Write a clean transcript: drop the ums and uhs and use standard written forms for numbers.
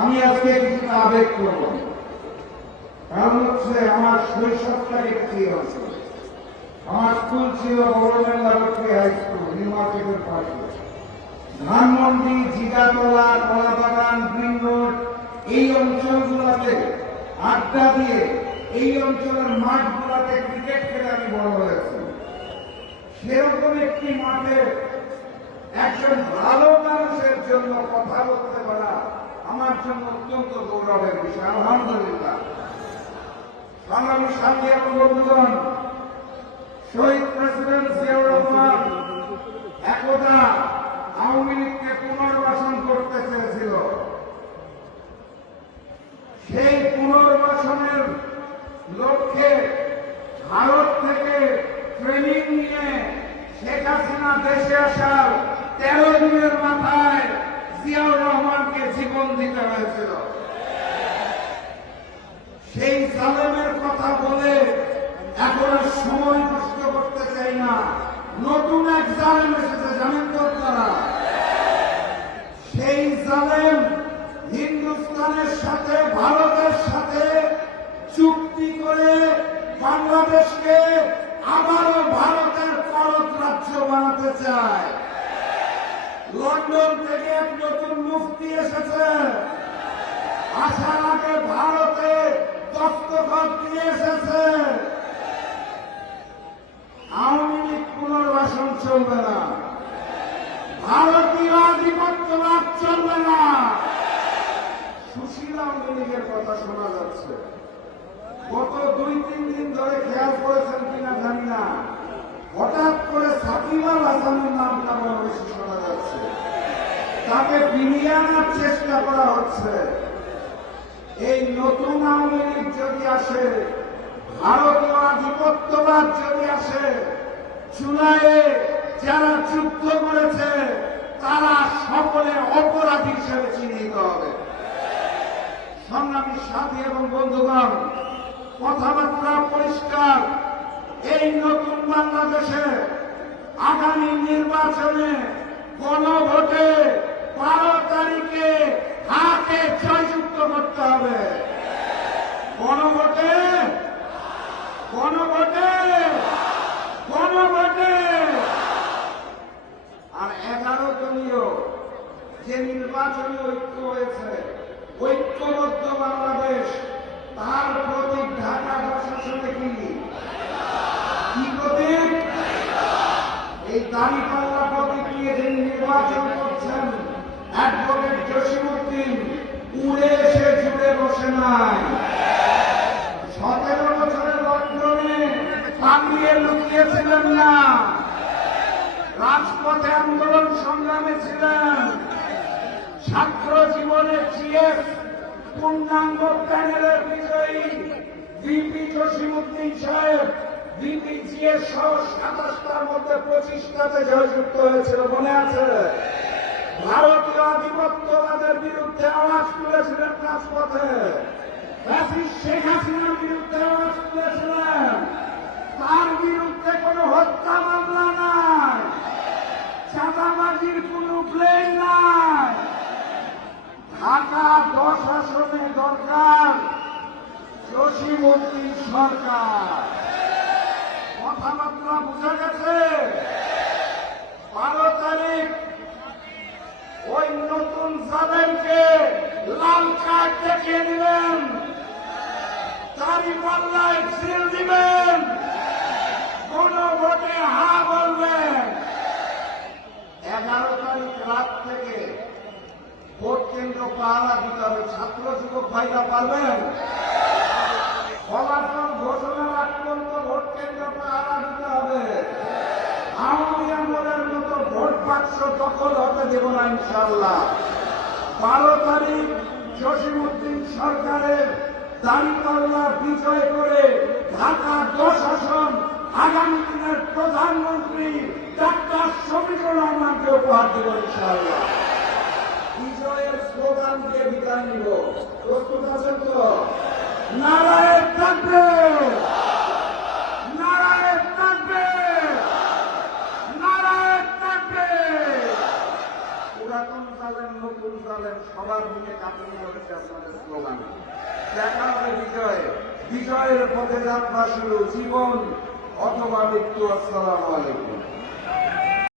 আমি আজকে কিছুটা আবেগ করব, কারণ হচ্ছে আমার শৈশবটা একটি আছে। আমার স্কুল ছিল government laboratory high school, new মার্কেটের পাশে। ধানমন্ডি, জিগাতলা, কলাবাগান, গ্রিন রোড, এই অঞ্চলগুলোতে আড্ডা দিয়ে এই অঞ্চলের মাঠগুলোতে ক্রিকেট খেলে আমি বড় হয়েছি। সেরকম একটি মাঠে একজন ভালো মানুষের জন্য কথা বলতে পারা আমার জন্য অত্যন্ত গৌরবের বিষয়। আলহামদুলিল্লাহ। সংগ্রামী সাথী এবং বন্ধুগণ, শহীদ প্রেসিডেন্ট জিয়াউর রহমান একদা আওয়ামী লীগকে পুনর্বাসন করতে চেয়েছিল। সেই পুনর্বাসনের লক্ষ্যে ভারত থেকে ট্রেনিং নিয়ে শেখ হাসিনা দেশে আসার 13 দিনের মাথায় জিয়াউর রহমানকে জীবন দিতে হয়েছিল। সেই জালেমের কথা বলে এখন আর সময় নষ্ট করতে চাই না। নতুন এক জালেম এসেছে, জানেন তো আপনারা? সেই জালেম হিন্দুস্তানের সাথে, ভারতের সাথে চুক্তি করে বাংলাদেশকে আবারও ভারতের করদ রাজ্য বানাতে চায়। লন্ডন থেকে এক নতুন মুফতি এসেছে, আসার আগে ভারতে দস্তখত দিয়ে এসেছে। আওয়ামী লীগ পুনর্বাসন চলবে না, ভারতীয় আধিপত্যবাদ চলবে না। সুশীল আওয়ামী লীগের কথা শোনা যাচ্ছে। গত 2-3 দিন ধরে খেয়াল করেছেন কিনা জানি না, হঠাৎ করে সাকিব আল হাসানের নামটা বড় বেশি শোনা যাচ্ছে। তাকে ফিরিয়ে আনার চেষ্টা করা হচ্ছে। এই নতুন আওয়ামী লীগ যদি আসে, ভারতীয় আধিপত্যবাদ যদি আসে, জুলাইয়ে যারা যুদ্ধ করেছে তারা সকলে অপরাধী হিসেবে চিহ্নিত হবে। সংগ্রামী সাথী এবং বন্ধুগণ, কথাবার্তা পরিষ্কার। এই নতুন বাংলাদেশে আগামী নির্বাচনে গণভোটে 12 তারিখে হাতে জয়যুক্ত করতে হবে। গণভোটে গণভোটে গণভোটে আর 11 দলীয় যে নির্বাচনী ঐক্য হয়েছে, ঐক্যবদ্ধ বাংলাদেশ, তার প্রতীক ঢাকা প্রশাসনে কি প্রতীক? এই দাঁড়িপাল্লা প্রতীক নিয়ে যে নির্বাচন করছেন অ্যাডভোকেট জসিমউদ্দিন উড়ে এসে জুড়ে বসে নাই। 17 বছরের লন্ডনে পালিয়ে লুকিয়েছিলেন না, রাজপথে আন্দোলন সংগ্রামে ছিলেন। ছাত্র জীবনের জিএফ পূর্ণাঙ্গ প্যানেলের বিজয়ী ভিপি জসিমউদ্দিন সাহেব ভিপি জিএস সহ 27টার মধ্যে 25টাতে জয়যুক্ত হয়েছিল, মনে আছে? ভারতীয় আধিপত্যবাদের বিরুদ্ধে আওয়াজ তুলেছিলেন রাজপথে, শেখ হাসিনার বিরুদ্ধে আওয়াজ তুলেছিলেন। তার বিরুদ্ধে কোনো হত্যা মামলা নাই, চাঁদাবাজির কোনো প্লেন নাই। ঢাকা 10 আসনে দরকার জসিমউদ্দিন সরকার। কথাবার্তা বুঝা গেছে? 12 তারিখ ওই নতুন জালেমকে লাল কার্ড দেখিয়ে দিবেন, দাঁড়িপাল্লায় সিল দিবেন, গণভোটে হা বলবেন। 11 তারিখ রাত থেকে ভোট কেন্দ্র পাহারা দিতে হবে। ছাত্র যুবক ভাইরা পারবেন? ফলাফল ঘোষণার আগ পর্যন্ত ভোট কেন্দ্র পাহারা দিতে হবে। আওয়ামী আমলের মতো ভোট বাক্স দখল হতে দেব না ইনশাআল্লাহ। 12 তারিখ জসিমউদ্দিন সরকারের দাঁড়িপাল্লা বিজয় করে ঢাকা 10 আসন আগামী দিনের প্রধানমন্ত্রী ডাক্তার শফিকুর রহমানকে উপহার দেব ইনশাআল্লাহ। বিজয়ের স্লোগান দিয়ে বিদায় নিব। প্রস্তুত আছেন তো? নারায়ে তাকবীর, নারায়ে তাকবীর, নারায়ে তাকবীর। পুরাতন জালেম ফুল চালেন সবার দিকে কাঁপুনি করেছে আপনাদের স্লোগানে। দেখা হবে বিজয়ে, বিজয়ের পথে যাত্রা শুরু, জীবন অথবা মৃত্যু। আসসালামু আলাইকুম।